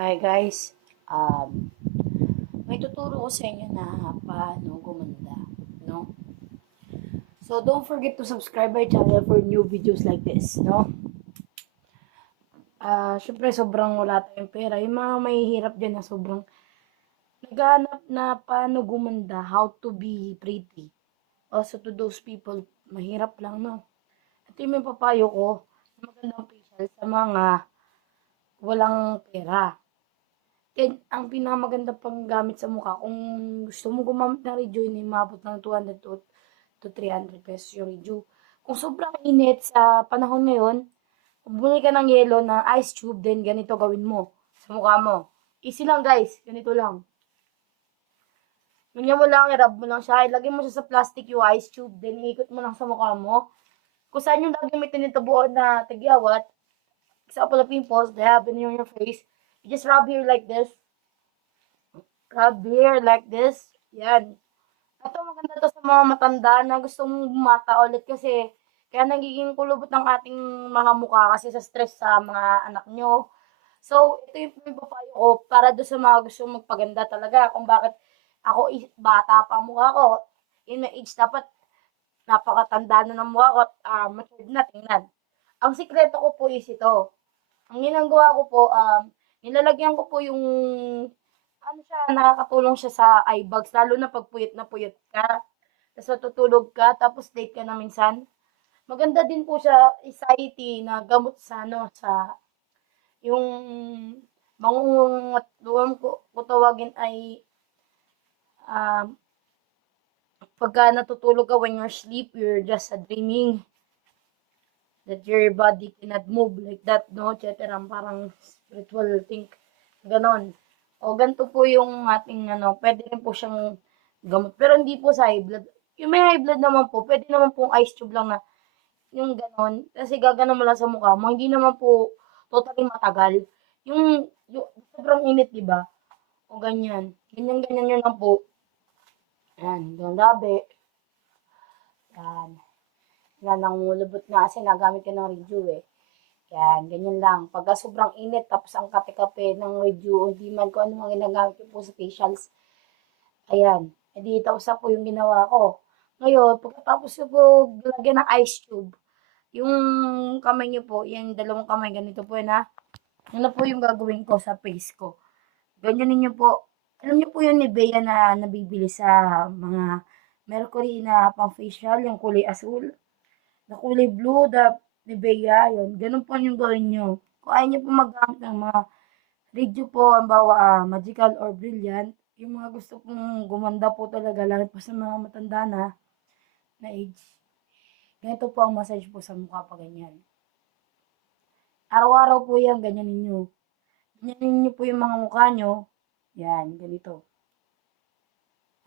Hi guys, may tuturo ko sa inyo na paano gumanda, no? So don't forget to subscribe my channel for new videos like this, no? Syempre sobrang wala tayong pera. Yung mga mahihirap dyan na sobrang naghahanap na paano gumanda, how to be pretty. Also to those people, mahirap lang, no? Ito yung may papayo ko na magandang facial sa mga walang pera. Yan ang pinakamaganda pang gamit sa mukha. Kung gusto mo gumamit ng Rejuve, umabot ng 200 to 300 pesos yung Rejuve. Kung sobrang init sa panahon ngayon, bumili ka ng yelo na ice tube, then ganito gawin mo sa mukha mo. Easy lang guys, ganito lang. Ganyan mo lang, i-rub mo lang siya, ilagay mo siya sa plastic yung ice tube, then ikot mo lang sa mukha mo. Kung saan yung gagamitin nito buo na tagyawat, example of pimples, they have in your face, you just rub here like this. Rub here like this. Yan. Ito maganda to sa mga matanda na gusto mong bumata ulit kasi kaya nagiging kulubot ng ating mga mukha kasi sa stress sa mga anak nyo. So, ito yung papayo ko para doon sa mga gusto magpaganda talaga kung bakit ako bata pa ang mukha ko. In my age, dapat napakatanda na ng mukha ko at matured na, tingnan. Ang sikreto ko po is ito. Ang ginagawa ko po, nilalagyan ko po yung nakakatulong siya sa eye bags, lalo na pag puyat na puyat ka, tapos matutulog ka, tapos late ka na minsan. Maganda din po siya, anxiety na gamot sa, yung mangungutuan ko tawagin ay, um, pagka natutulog ka when you're sleep, you're just dreaming that your body cannot move like that, no? etc. Parang spiritual think, ganon. O ganito po yung ating pwede rin po siyang gamot. Pero hindi po sa high blood. Yung may high blood naman po, pwede naman pong ice tube lang na yung ganon. Kasi gaganon mo lang sa mukha mo. Hindi naman po totally matagal. Yung sobrang init, di ba? O ganyan. Ganyan yun lang po. Yan, yung labi. Yan. Yan ang mulubot nga kasi nagamit ko ng Rejuve eh. Yan, ganyan lang. Pagka sobrang init, tapos ang kape-kape ng Rejuve, hindi man ko ano mga ginagamit ko po sa facials. Ayan, edi tapos na po yung ginawa ko. Ngayon, pagkatapos ko po lagyan ng ice cube, yung kamay nyo po, yung dalawang kamay, ganito po yun ha. Yun na po yung gagawin ko sa face ko. Ganyan ninyo po. Alam niyo po yung Nivea na nabibili sa mga Mercury na pang facial, yung kulay asul, na kulay blue, the Nivea, yun. Ganun po yung gawin nyo. Kung ayaw nyo po magamit ng mga Rejuve po, ang bawa magical or brilliant, yung mga gusto pong gumanda po talaga, lalo po sa mga matanda na age. Ganito po ang massage po sa mukha pa ganyan. Araw-araw po yan, ganyan ninyo. Ganyan ninyo po yung mga mukha nyo. Yan, ganito.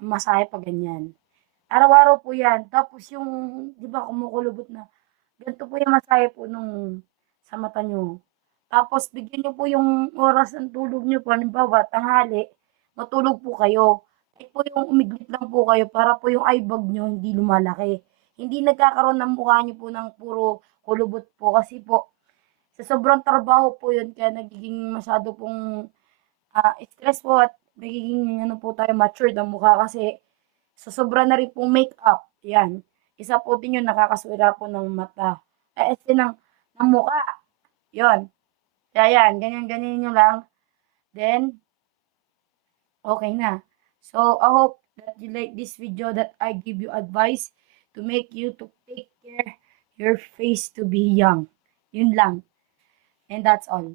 Ang masahe pa ganyan. Araw-araw po yan. Tapos yung, di ba, kumukulubot na. Ganito po yung masahe po nung sa mata nyo. Tapos, bigyan nyo po yung oras ng tulog nyo po. Halimbawa, tanghali, matulog po kayo. Ay po yung umiglit lang po kayo para po yung eye bag nyo hindi lumalaki. Hindi nagkakaroon ng mukha nyo po ng puro kulubot po. Kasi po, sa sobrang trabaho po yun, kaya nagiging masyado pong stress po at nagiging ano po tayo matured ang mukha kasi sa sobra na rin pong makeup. Yan. Isa po din yun, nakakaswira po ng mata. Ng mukha. Yon. Kaya yan, ganyan nyo lang. Then, okay na. So, I hope that you like this video that I give you advice to make you to take care your face to be young. Yun lang. And that's all.